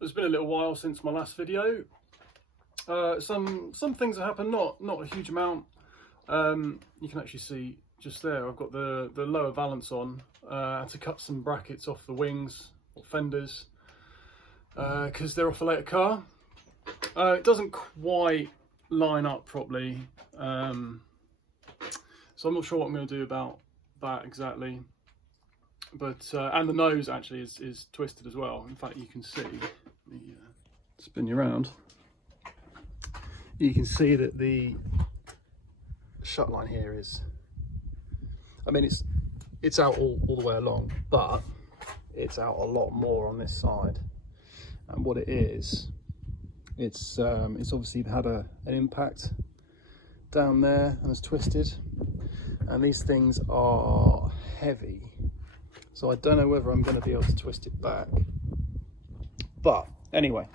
it's been a little while since my last video. Some things have happened, not a huge amount. You can actually see just there, I've got the lower valance on. I had to cut some brackets off the wings or fenders because they're off a later car. It doesn't quite line up properly, so I'm not sure what I'm going to do about that exactly. But and the nose actually is twisted as well. In fact, you can see, let me spin you around. You can see that the shut line here is, I mean, it's out all the way along, but it's out a lot more on this side. And what it is, it's obviously had an impact down there and it's twisted. And these things are heavy, so I don't know whether I'm going to be able to twist it back. But anyway,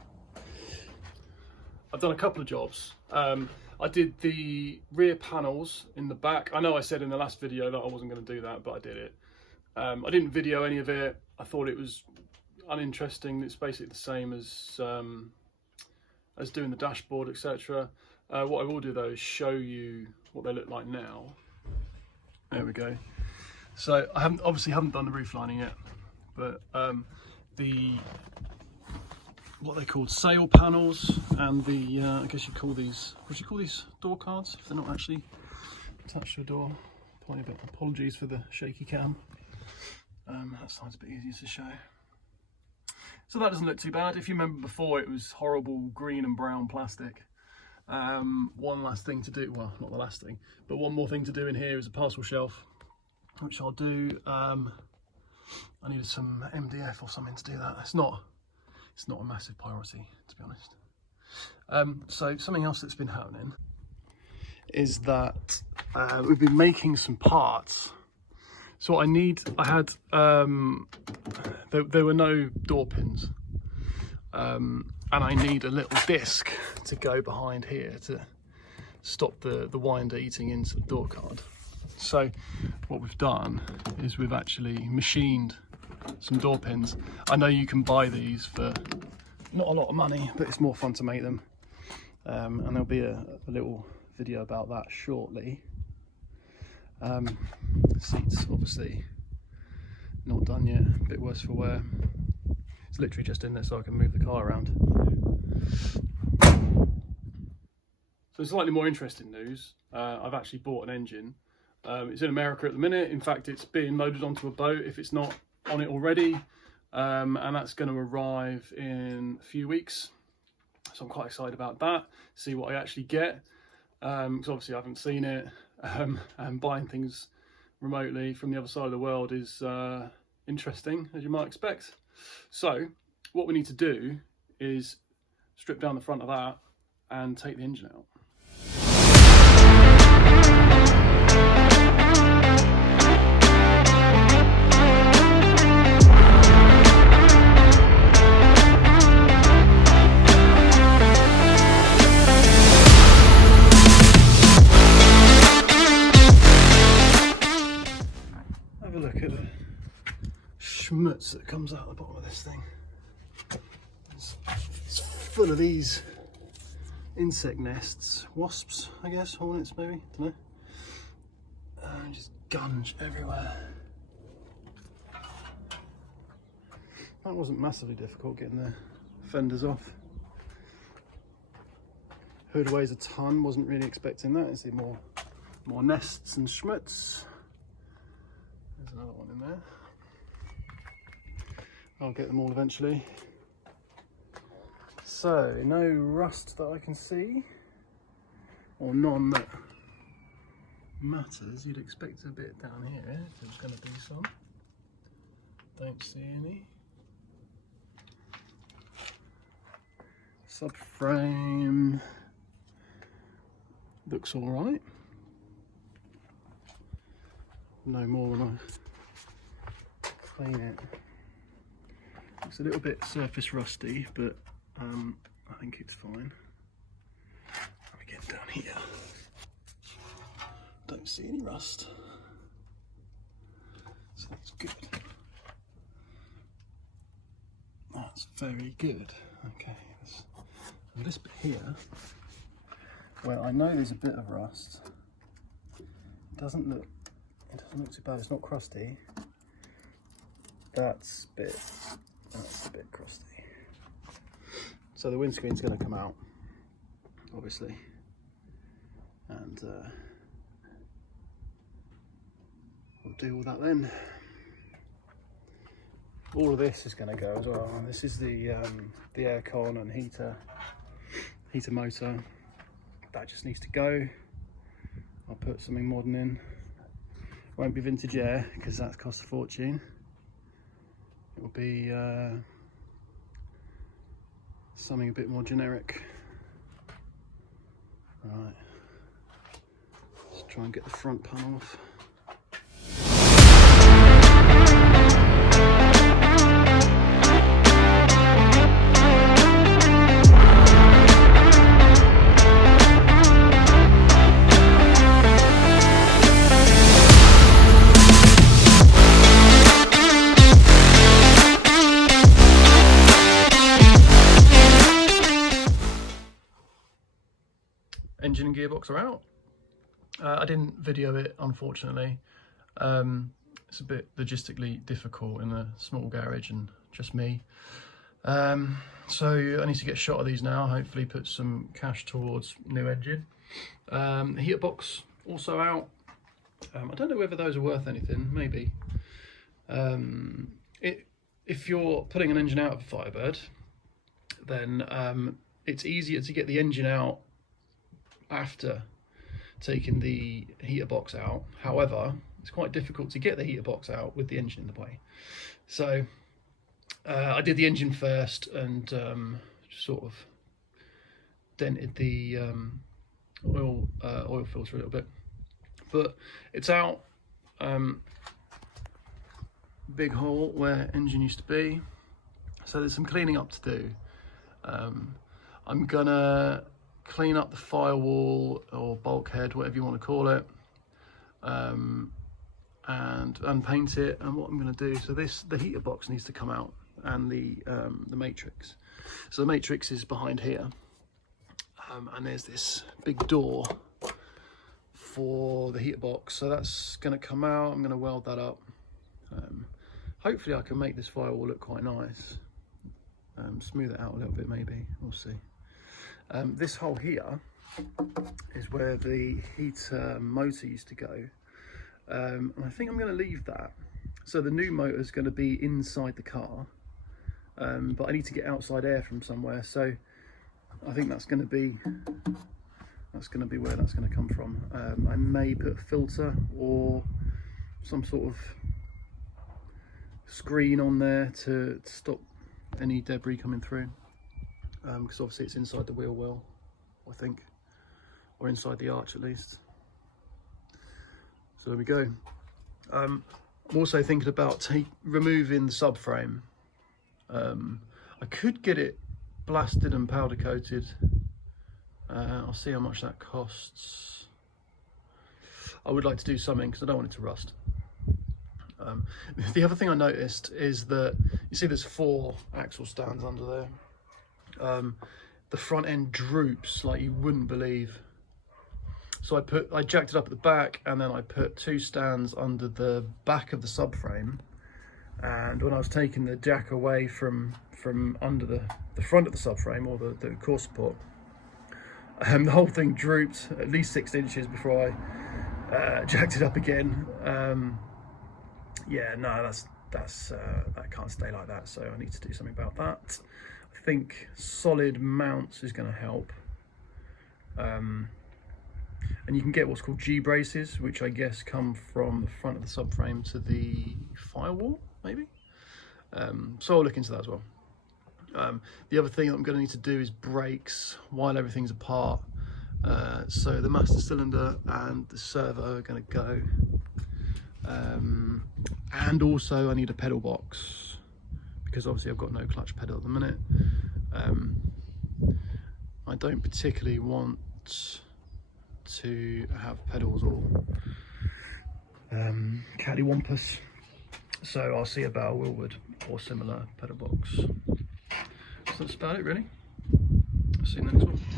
I've done a couple of jobs. I did the rear panels in the back. I know I said in the last video that I wasn't going to do that, but I did it. I didn't video any of it. I thought it was uninteresting. It's basically the same as doing the dashboard, etc. What I will do though is show you what they look like now. There we go. So I obviously haven't done the roof lining yet, but what they called sail panels and the I guess you call these, what do you call these, door cards if they're not actually attached to a door. Apologies for the shaky cam. That side's a bit easier to show. So that doesn't look too bad. If you remember before, it was horrible green and brown plastic. One last thing to do, well, not the last thing, but one more thing to do in here is a parcel shelf, which I'll do. I needed some MDF or something to do that. It's not a massive priority, to be honest. So something else that's been happening is that we've been making some parts. So what I had, there were no door pins. And I need a little disc to go behind here to stop the winder eating into the door card. So what we've done is we've actually machined some door pins. I know you can buy these for not a lot of money, but it's more fun to make them. And there'll be a little video about that shortly. Seats obviously not done yet, a bit worse for wear. It's literally just in there so I can move the car around. So slightly more interesting news. I've actually bought an engine. It's in America at the minute. In fact, it's being loaded onto a boat if it's not on it already. And that's going to arrive in a few weeks. So I'm quite excited about that. See what I actually get. Because obviously I haven't seen it. And buying things remotely from the other side of the world is interesting, as you might expect. So what we need to do is strip down the front of that and take the engine out. Have a look at the schmutz that comes out the bottom of this thing. It's full of these insect nests, wasps, I guess, hornets maybe, don't know. Just gunge everywhere. That wasn't massively difficult getting the fenders off. Hood weighs a ton, wasn't really expecting that. I see more nests and schmutz. There's another one in there. I'll get them all eventually. So, no rust that I can see, or none that matters. You'd expect a bit down here if there's going to be some. Don't see any. Subframe looks all right. No more when I clean it. It's a little bit surface rusty, but I think it's fine. Let me get down here. Don't see any rust. So that's good. That's very good. Okay, this bit here, where I know there's a bit of rust, it doesn't look too bad. It's not crusty. That's a bit crusty. So the windscreen's going to come out, obviously, and we'll deal with that then. All of this is going to go as well. This is the aircon and heater motor. That just needs to go. I'll put something modern in. Won't be vintage air because that costs a fortune. It will be something a bit more generic. Right, let's try and get the front panel off. Engine and gearbox are out. I didn't video it, unfortunately. It's a bit logistically difficult in a small garage and just me. So I need to get a shot of these now, hopefully put some cash towards new engine. Heater box also out. I don't know whether those are worth anything, maybe. If you're putting an engine out of a Firebird, then it's easier to get the engine out after taking the heater box out. However, it's quite difficult to get the heater box out with the engine in the way. So I did the engine first and just sort of dented the oil filter a little bit, but it's out. Big hole where engine used to be, so there's some cleaning up to do. I'm gonna clean up the firewall or bulkhead, whatever you want to call it, and paint it. And what I'm going to do, so the heater box needs to come out, and the matrix. So the matrix is behind here, and there's this big door for the heater box. So that's going to come out. I'm going to weld that up. Hopefully I can make this firewall look quite nice. Smooth it out a little bit, maybe. We'll see. This hole here is where the heater motor used to go. And I think I'm going to leave that. So the new motor is going to be inside the car, but I need to get outside air from somewhere. So I think that's going to be where that's going to come from. I may put a filter or some sort of screen on there to stop any debris coming through. Because obviously it's inside the wheel well, I think, or inside the arch at least. So there we go. I'm also thinking about removing the subframe. I could get it blasted and powder coated. I'll see how much that costs. I would like to do something because I don't want it to rust. The other thing I noticed is that you see there's 4 axle stands under there. The front end droops like you wouldn't believe. So I jacked it up at the back, and then I put 2 stands under the back of the subframe. And when I was taking the jack away from under the front of the subframe, or the core support, the whole thing drooped at least 6 inches before I jacked it up again. Yeah, no, that can't stay like that. So I need to do something about that. I think solid mounts is going to help, and you can get what's called G braces, which I guess come from the front of the subframe to the firewall, maybe. So I'll look into that as well. The other thing that I'm going to need to do is brakes while everything's apart. So the master cylinder and the servo are going to go, and also I need a pedal box, because obviously I've got no clutch pedal at the minute. I don't particularly want to have pedals or cattywampus, so I'll see about a Willwood or similar pedal box. So that's about it really. See you in the next one.